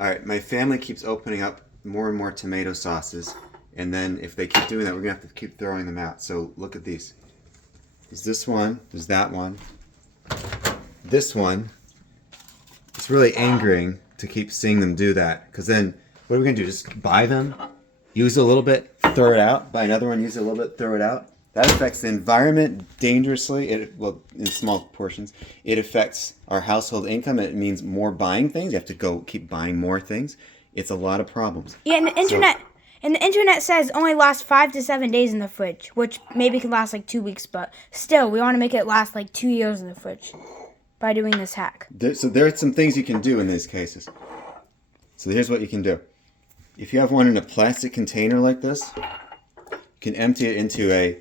All right, my family keeps opening up more and more tomato sauces, and then if they keep doing that, we're gonna have to keep throwing them out. So look at these. There's this one, there's that one. This one, it's really angering to keep seeing them do that, because then what are we gonna do? Just buy them, use a little bit, throw it out, buy another one, use it a little bit, throw it out. That affects the environment dangerously, well, in small portions. It affects our household income. It means more buying things. You have to go keep buying more things. It's a lot of problems. Yeah, and the internet says only lasts 5 to 7 days in the fridge, which maybe can last like 2 weeks, but still, we want to make it last like 2 years in the fridge by doing this hack. So there are some things you can do in these cases. So here's what you can do. If you have one in a plastic container like this, you can empty it into a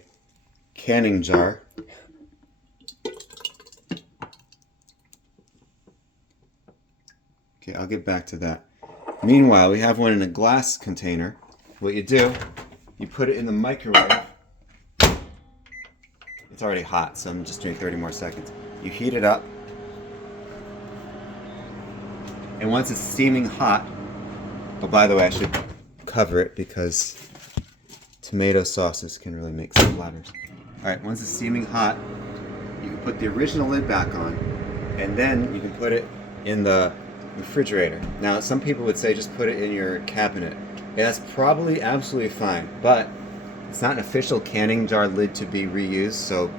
canning jar. Okay, I'll get back to that. Meanwhile, we have one in a glass container. What you do, you put it in the microwave. It's already hot, so I'm just doing 30 more seconds. You heat it up. And once it's steaming hot, oh, by the way, I should cover it because tomato sauces can really make splatters. All right, once it's steaming hot, you can put the original lid back on, and then you can put it in the refrigerator. Now, some people would say just put it in your cabinet. Yeah, that's probably absolutely fine, but it's not an official canning jar lid to be reused, so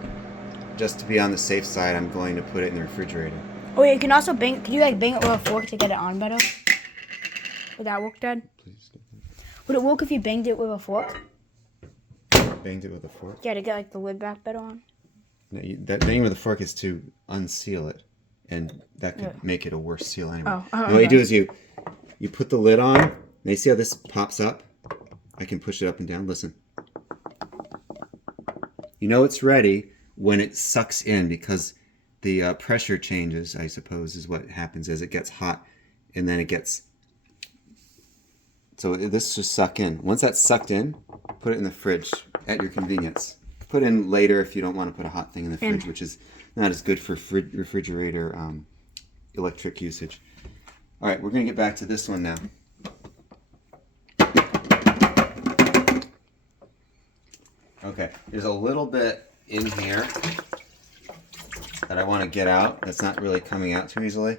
just to be on the safe side, I'm going to put it in the refrigerator. Oh yeah, you can also bang. Could you like bang it with a fork to get it on better? Would that work, Dad? Please. Would it work if you banged it with a fork? Banged it with a fork? Yeah, to get like the lid back better on. No, that banging with a fork is to unseal it, and that could make it a worse seal anyway. Oh, And what you do is you put the lid on. Now you see how this pops up? I can push it up and down. Listen. You know it's ready when it sucks in, because the pressure changes, I suppose, is what happens as it gets hot, and then it gets... So this just suck in. Once that's sucked in, put it in the fridge at your convenience. Put in later if you don't want to put a hot thing in the fridge, which is not as good for refrigerator electric usage. All right, we're going to get back to this one now. Okay, there's a little bit in here that I want to get out that's not really coming out too easily.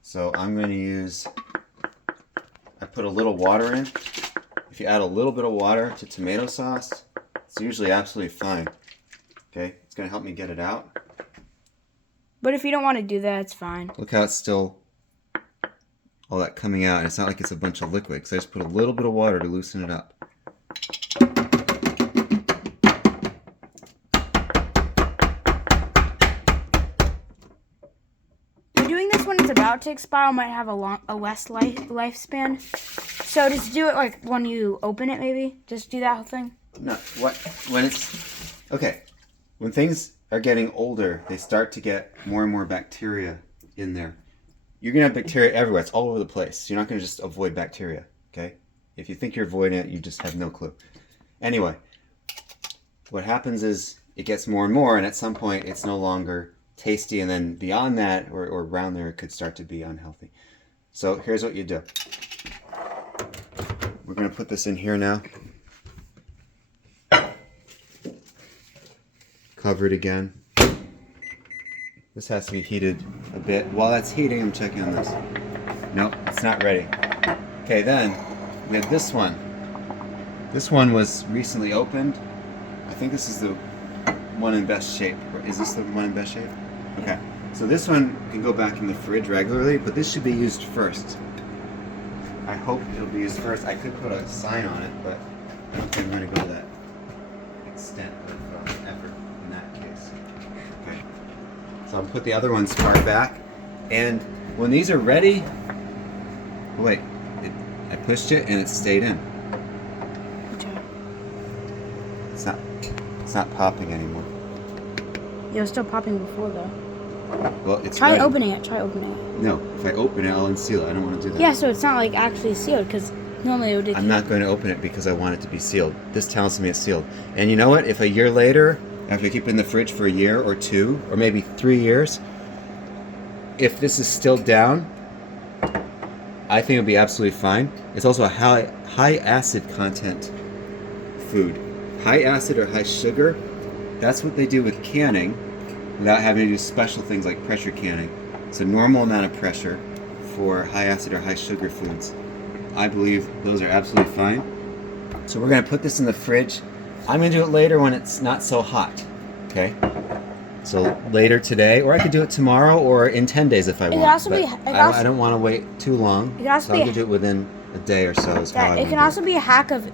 So I'm going to use... I put a little water in. If you add a little bit of water to tomato sauce, it's usually absolutely fine. Okay, it's going to help me get it out. But if you don't want to do that, it's fine. Look how it's still all that coming out. And it's not like it's a bunch of liquid, because I just put a little bit of water to loosen it up. When it's about to expire, it might have a less lifespan. So just do it like when you open it, maybe. Just do that whole thing. No, when it's okay. When things are getting older, they start to get more and more bacteria in there. You're gonna have bacteria everywhere. It's all over the place. You're not gonna just avoid bacteria. Okay? If you think you're avoiding it, you just have no clue. Anyway, what happens is it gets more and more, and at some point, it's no longer tasty, and then beyond that or around there, it could start to be unhealthy. So here's what you do. We're going to put this in here now. Cover it again. This has to be heated a bit. While that's heating, I'm checking on this. Nope, it's not ready. Okay, then we have this one. This one was recently opened. I think this is the one in best shape. Is this the one in best shape? Okay, so this one can go back in the fridge regularly, but this should be used first. I hope it'll be used first. I could put a sign on it, but I don't think I'm going to go that extent of effort in that case. Okay, so I'll put the other ones far back, and when these are ready, wait, I pushed it and it stayed in. Okay. It's not popping anymore. It was still popping before though. Well, it's Try ready. opening it. Try opening it. No, if I open it, I'll unseal it. I don't want to do that. Yeah, so it's not like actually sealed, because normally it would. I'm not going to open it because I want it to be sealed. This tells me it's sealed. And you know what? If a year later, after I keep it in the fridge for a year or two, or maybe 3 years, if this is still down, I think it would be absolutely fine. It's also a high acid content food. High acid or high sugar, that's what they do with canning without having to do special things like pressure canning. It's a normal amount of pressure for high acid or high sugar foods. I believe those are absolutely fine. So we're going to put this in the fridge. I'm going to do it later when it's not so hot. Okay? So later today, or I could do it tomorrow or in 10 days if I want. I don't want to wait too long. It can also so I'm going to do it within a day or so. It can also be a hack of...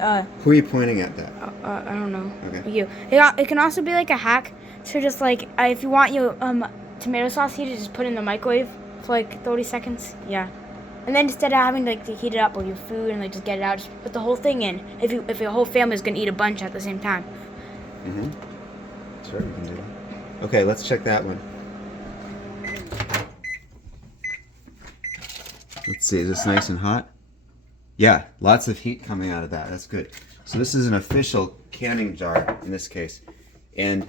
Who are you pointing at that? I don't know. Okay. You. It can also be like a hack to just like, if you want your tomato sauce heated, just put it in the microwave for like 30 seconds. Yeah. And then instead of having like to heat it up with your food and like just get it out, just put the whole thing in. If your whole family is gonna eat a bunch at the same time. Mm-hmm. Sure, you can do that. Okay, let's check that one. Let's see, is this nice and hot? Yeah, lots of heat coming out of that. That's good. So this is an official canning jar in this case, and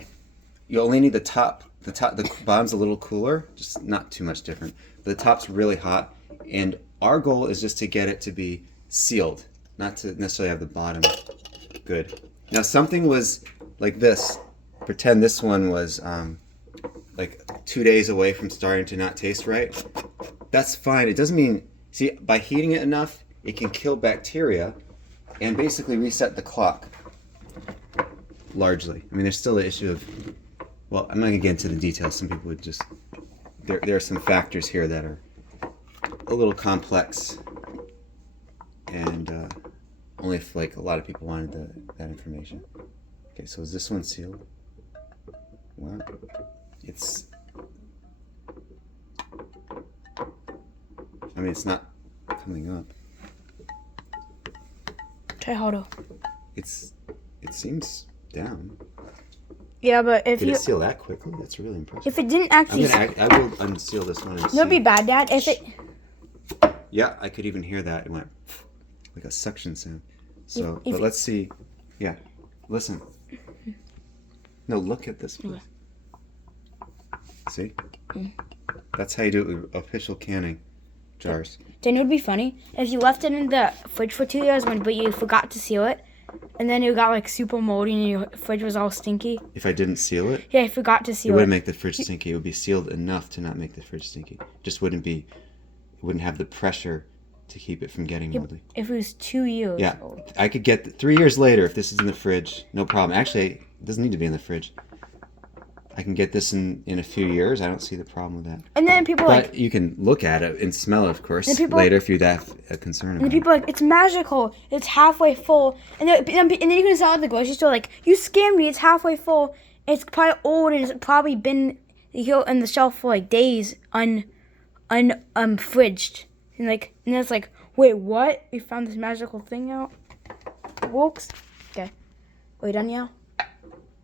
you only need the top. The bottom's a little cooler, just not too much different. But the top's really hot, and our goal is just to get it to be sealed, not to necessarily have the bottom good. Now something was like this. Pretend this one was like 2 days away from starting to not taste right. That's fine. It doesn't mean, see, by heating it enough, it can kill bacteria and basically reset the clock, largely. I mean, there's still the issue of, well, I'm not going to get into the details. Some people would just, there are some factors here that are a little complex, and only if like a lot of people wanted that information. Okay, so is this one sealed? Well, it's, I mean, it's not coming up. Try harder. It seems down. Yeah, but if Did it seal that quickly? That's really impressive. if it didn't actually, I will unseal this one and see. it'd be bad, Dad. If it, Yeah, I could even hear that. It went like a suction sound. So, If- but let's see. Yeah, listen. No, look at this, please. See? That's how you do it with official canning jars. then it would be funny if you left it in the fridge for 2 years, but you forgot to seal it, and then it got like super moldy and your fridge was all stinky. If I didn't seal it, Yeah, you forgot to it seal wouldn't it. make the fridge stinky. It would be sealed enough to not make the fridge stinky. Just wouldn't be. It wouldn't have the pressure to keep it from getting moldy. If it was 2 years Yeah, old. I could get 3 years later if this is in the fridge. No problem. Actually, it doesn't need to be in the fridge. I can get this in a few years. I don't see the problem with that. And then people But you can look at it and smell it, of course, And people- later if you'd have a concern and about people are like, it's magical. It's halfway full. And then you can sell it at the grocery store like, you scammed me. It's halfway full. It's probably old and it's probably been here on the shelf for like days fridged. And then it's like, wait, what? We found this magical thing out. Whoops. Okay. Are we done now?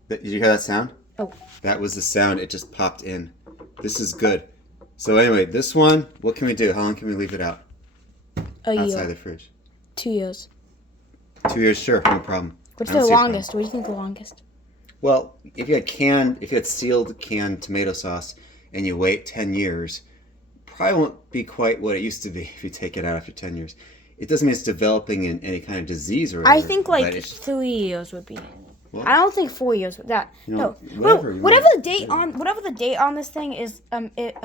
it. Did you hear that sound? Oh. That was the sound. It just popped in. This is good. So anyway, this one, what can we do? How long can we leave it out? A Outside year. the fridge? 2 years. 2 years, sure, no problem. What's I don't the see a problem. longest? What do you think the longest? Well, if you had sealed canned tomato sauce and you wait 10 years, probably won't be quite what it used to be if you take it out after 10 years. It doesn't mean it's developing in any kind of disease or whatever. I think but like it's- 3 years would be. Well, I don't think 4 years with that. You know, No, whatever you whatever want the date to do. whatever the date on this thing is, It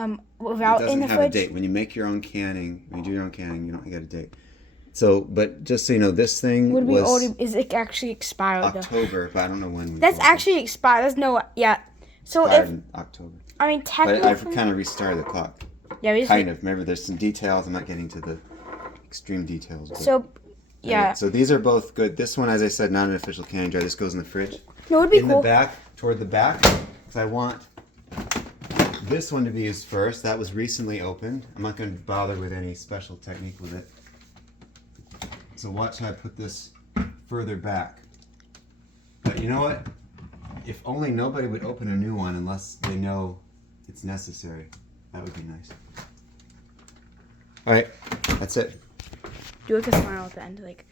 without doesn't in the have fridge. a date. When you make your own canning, when you do your own canning, you don't get a date. So, but just so you know, this thing Would be was already is it actually expired though? October, but I don't know when. That's actually expired. There's no So expired if in October. I mean But technically, I've kind of restarted the clock. yeah, we just, Kind of. Remember, there's some details. I'm not getting to the extreme details. But so yeah. Anyway, so these are both good. This one, as I said, not an official canning jar. This goes in the fridge. No, it would be In cool. the back, toward the back, because I want this one to be used first. That was recently opened. I'm not going to bother with any special technique with it. So watch how I put this further back. But you know what? If only nobody would open a new one unless they know it's necessary. That would be nice. All right, that's it. Do like a smile at the end, like.